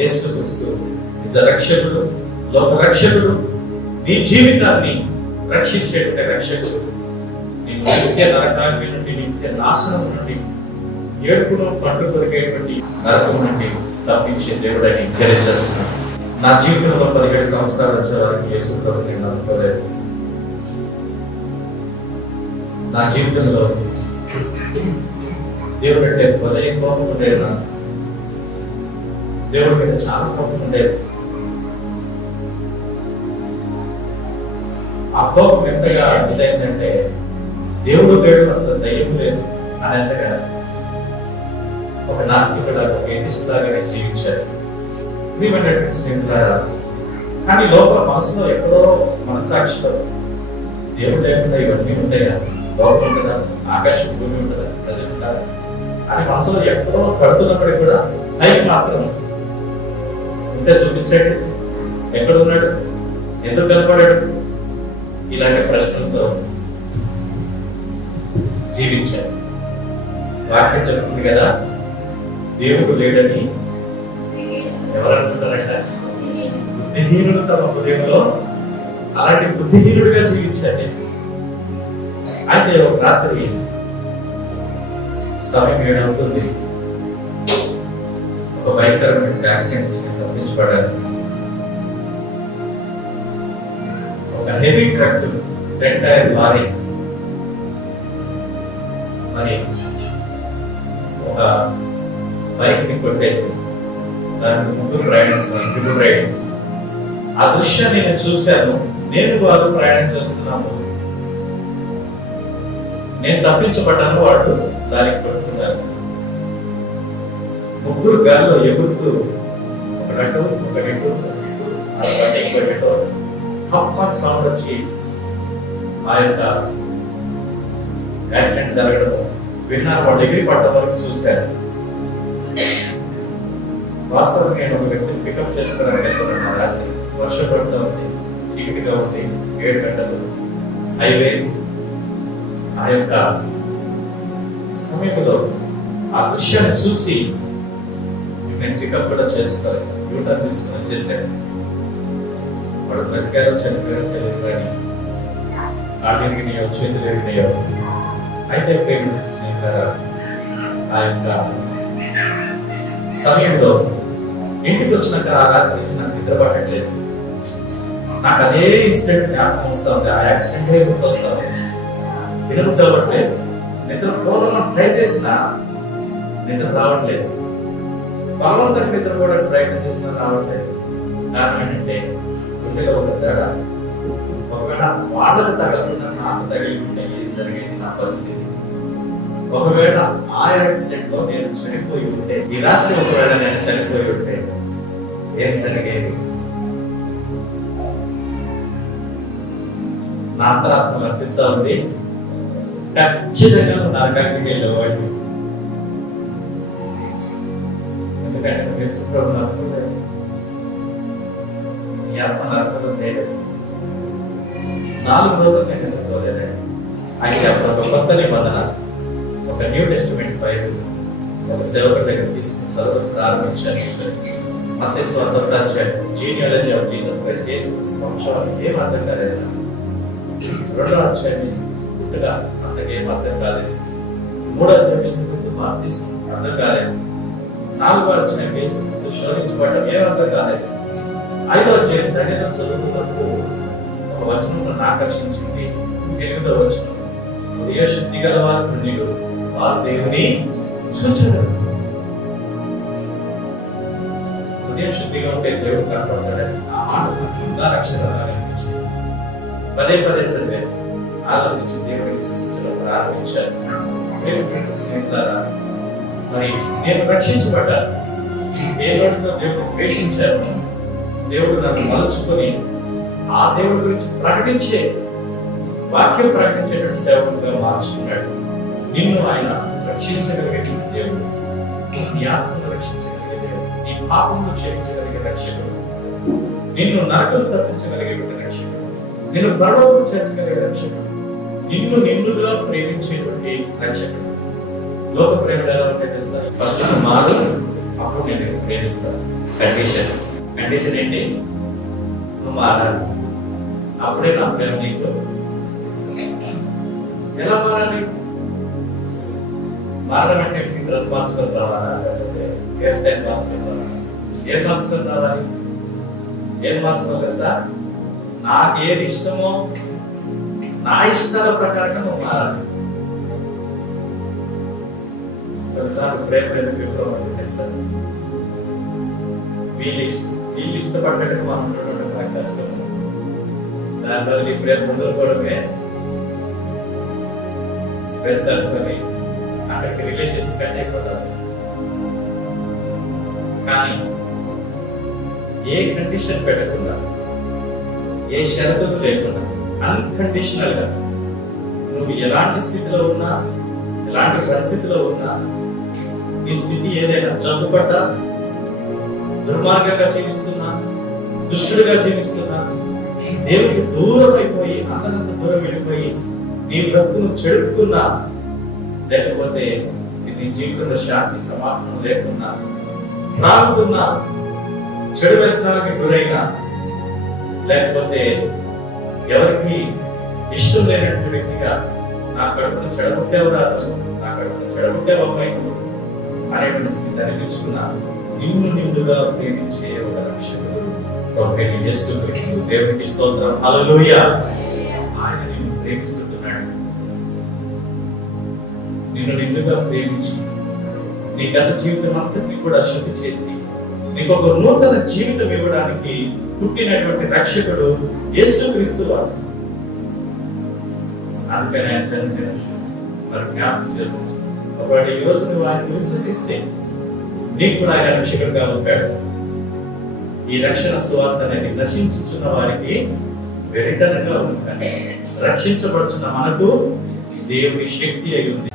యేసుక్రీస్తు నిజ రక్షకుడు, లోక రక్షకుడు, నీ జీవితాన్ని రక్షించేటువంటి రక్షకుడు. నేను నిత్య నరకాగ్ని నుండి, నిత్య నాశనం నుండి, ఏడుపును పండు కొరికేటువంటి నరకం నుండి తప్పించే దేవుడని తెలియజేస్తున్నాను. నా జీవితంలో 17 సంవత్సరాలు వచ్చే వారికి యేసు ప్రభువుని నేను అనుకోలేదు. నా జీవితంలో దేవుడు అంటే భలే కోపం ఉండేది. దేవుడి మీద చాలా కోపం ఉండేది. ఆ కోపం ఎంతగా ఇదైందంటే దేవుడు అసలు దయ్యం లేదు అనేంతగా ఒక నాస్తికులాగా, ఒక ఎదిస్తులాగానే జీవించారు. ప్రియమైనటువంటి స్నేహితులారా, కానీ లోపల మనసులో ఎక్కడో మనసాక్షిలో దేవుడు లేకుండా ఇవన్నీ ఉంటాయా, లోపల ఉంటుందా, ఆకాశం భూమి ఉంటుందా, ప్రజలు ఉంటారా అని మనసులో ఎక్కడో కడుతున్నప్పటికీ కూడా పైకి మాత్రం ఉంటే చూపించాడు. ఎక్కడున్నాడు, ఎందుకు కనపడాడు, ఇలాంటి ప్రశ్నలతో జీవించాడు. వాక్యం చెప్తుంది కదా, దేవుడు లేడని ఎవరనుకుంటారంట? బుద్ధిహీనుడు తమ హృదయంలో. అలాంటి బుద్ధిహీనుడిగా జీవించాడు. అయితే ఒక రాత్రి సమయం 7 అవుతుంది. ఒక భయంకరమైన యాక్సిడెంట్ తప్పించబడ్డారు. ఒక హెవీ ట్రక్ 10 టైర్ లారీ మరి ఒక బైక్ ని కొట్టేసి దానికి ముగ్గురు ప్రయాణిస్తున్నారు, ట్రిపుల్ రైడ్. ఆ దృశ్యాన్ని నేను చూశాను. నేను వాళ్ళు ప్రయాణం చేస్తున్నాము, నేను తప్పించబడ్డాను, వాళ్ళు దానికి కొట్టుకున్నారు. ముగ్గురు గాల్లో ఎగురుతూ ఒకటో టాప్ సౌండ్ వచ్చి ఆ యొక్క యాక్సిడెంట్ జరగడం విన్నారు. వాళ్ళు ఎగిరి పడ్డ వరకు చూశారు. వాస్తవంగా నేను ఒక వ్యక్తిని పికప్ చేసుకోవడానికి వెళ్తున్నాను. రాత్రి వర్షం పడుతూ ఉంది, చీకటిగా ఉంది, 7 గంటలు హైవే. ఆ యొక్క సమయంలో ఆ దృశ్యాన్ని చూసి నేను పికప్ కూడా చేసుకోవాలి, యూటర్న్ తీసుకుని వచ్చేసాను. వాడు బ్రతికారో చనిపోయారో తెలియదు, కానీ ఆడిగినాయో చేతులు ఎగినాయో. అయితే స్నేహితులారా, ఆ యొక్క సమయంలో ఇంటికి వచ్చినాక ఆ రాత్రి నుంచి నాకు నిద్ర పట్టట్లేదు. నాకు అదే ఇన్సిడెంట్ జ్ఞాపకం వస్తా ఉంది, ఆ యాక్సిడెంటే గుర్తు వస్తా ఉంది. నిద్ర తెలవట్లేదు. నిద్ర పోదామని ట్రై చేసినా నిద్ర రావట్లేదు. బలవంతంగా నిద్రపోవడానికి ప్రయత్నం చేసినా రావట్లేదు. కారణం ఏంటంటే గుండెలో ఒక తేడా. ఒకవేళ వాళ్ళకు తగలకుండా నాకు తగిలి ఉంటే ఏం జరిగేది నా పరిస్థితి? ఒకవేళ ఆ యాక్సిడెంట్ లో నేను చనిపోయి ఉంటే, ఈ రాత్రి ఒకవేళ నేను చనిపోయి ఉంటే ఏం జరిగేది? నా అంతరాత్మ అనిపిస్తా ఉంది, ఖచ్చితంగా నరకానికి వెళ్ళేవాడు. ఎందుకంటే విశ్వప్రభు నరకలేదు, నీ ఆత్మ నరకం లేదు. 4 రోజులు నేను నిద్రపోలేదండి. అయితే అప్పుడు ఒక కొత్త నిబంధన, ఒక న్యూ టెస్టిమెంట్ బైబిల్ ఒక సేవకుడి దగ్గర తీసుకుని చదవడం ప్రారంభించాను. మత్తయి సువార్త 1వ అధ్యాయం, జీనియాలజీ ఆఫ్ జీసస్ క్రైస్ట్, యేసుక్రీస్తు వంశావళి. ఏం అర్థం కాలేదు. 2వ అధ్యాయం యేసుక్రీస్తుగా అంతకేం అర్థం కాలేదు. 3వ అధ్యాయం యేసుక్రీస్తు బాప్తిసం అర్థం కాలేదు. 4వ అధ్యాయం యేసుక్రీస్తు శోధించబడటం ఏం అర్థం కాలేదు. 5వ అధ్యాయం ధన్యత చదువుతున్నప్పుడు ఒక వచనం నన్ను ఆకర్షించింది. 8వ వచనం, హృదయ శుద్ధి గల వారు ధన్యులు, వారు దేవుని చూచెదరు. హృదయ శుద్ధిగా ఉంటే దేవుడు కనపడతాడని ఆ మాట అక్షరాలు అనిపించింది. పదే పదే చదివాను, ఆలోచించి దేవుడిని విశ్వసించడం ప్రారంభించాను. దేవుడు స్నేహితులారా, మరి నేను రక్షించబడ్డాను. ఏ రోజుతో దేవుడు ద్వేషించాను, దేవుడు నన్ను మలుచుకొని ఆ దేవుడి గురించి ప్రకటించే, వాక్యం ప్రకటించేటువంటి సేవకుడుగా మార్చుకున్నాడు. నిన్ను ఆయన రక్షించగలిగే దేవుడు, నీ ఆత్మను రక్షించగలిగే దేవుడు, నీ పాపమును క్షమించగలిగే రక్షకుడు, నిన్ను నరకం తప్పించగలిగే రక్షకుడు, నిన్ను పరలోకం చేర్చగలిగే రక్షకుడు, నిన్ను నిన్నుగా ప్రేమించేటువంటి రక్షకుడు. లోక ప్రేమ ఎలా ఉంటే తెలుసా? ఫస్ట్ మారు అప్పుడు నేను నిన్ను ప్రేమిస్తాను. కండిషన్ ఏంటి? నువ్వు మారాలి, అప్పుడే నా ప్రేమ నీకు ఇస్తాను. ఎలా మారాలి? మారాలంటే డ్రెస్ మార్చుకొని రావాలా, హెయిర్ స్టైల్ మార్చుకొని రావాలా? ఏం మార్చుకొని రావాలి? ఏం మార్చుకోలేదు సార్? నాకు ఏది ఇష్టమో నా ఇష్టాల ప్రకారంగా నువ్వు మారాలి. కొన్నిసార్లు ప్రేమ విఫలమైంది తెలుసా? వీళ్ళు ఇష్టపడ్డట్టు మనం ఉండడం నాకు కష్టం. దానిలో ఇప్పుడే ముందుకు పోవడమే బెస్ట్ అనుకొని అక్కడికి రిలేషన్స్ కట్ అయిపోతారు. కానీ ఏ కండిషన్ పెట్టకుండా, ఏ షరతులు లేకుండా అన్కండిషనల్ గా నువ్వు ఎలాంటి స్థితిలో ఉన్నా, ఎలాంటి పరిస్థితిలో ఉన్నా, నీ స్థితి ఏదైనా జబ్బుపడ్డా, దుర్మార్గంగా జీవిస్తున్నా, దుష్టుడుగా జీవిస్తున్నా, దేవుడికి దూరం అయిపోయి అంతకంత దూరం వెళ్ళిపోయి నీ బ్రతుకును చెడుకున్నా, లేకపోతే నీ జీవితంలో శాంతి సమాధానం లేకున్నా, త్రాగుతున్నా, చెడు వ్యసనాలకి గురైనా, లేకపోతే ఎవరికి ఇష్టం లేనటువంటి వ్యక్తిగా నా కడుపును చెడగొట్టేవరాదు, నా కడుపును చెడగొట్టే అమ్మాయి అనేటువంటి స్థితిని తెలుసుకున్నా, నిన్ను నిండుగా ప్రేమించే ఒక రక్షకుడు ప్రభువైన యేసుక్రీస్తు. దేవునికి స్తోత్రం, హల్లెలూయా. ఆయన నిన్ను ప్రేమిస్తున్నాడు. నిన్ను నిండుగా ప్రేమించి నీ గత జీవితం అంతటి కూడా శుద్ధి చేసి నీకు ఒక నూతన జీవితం ఇవ్వడానికి పుట్టినటువంటి రక్షకుడు యేసుక్రీస్తు వారు. అందుకని ఆయన జన్మించిన మరి జ్ఞాపకం చేసుకుంటాం. ఒకవేళ ఈ రోజు నువ్వు ఆయన విశ్వసిస్తే నీకు కూడా ఆయన రక్షకుడుగా ఉంటాడు. ఈ రక్షణ సువార్త అనేది నశించుచున్న వారికి వెరితనంగా ఉంది, రక్షించబడుచున్న మనకు దేవుని శక్తి అయి ఉంది.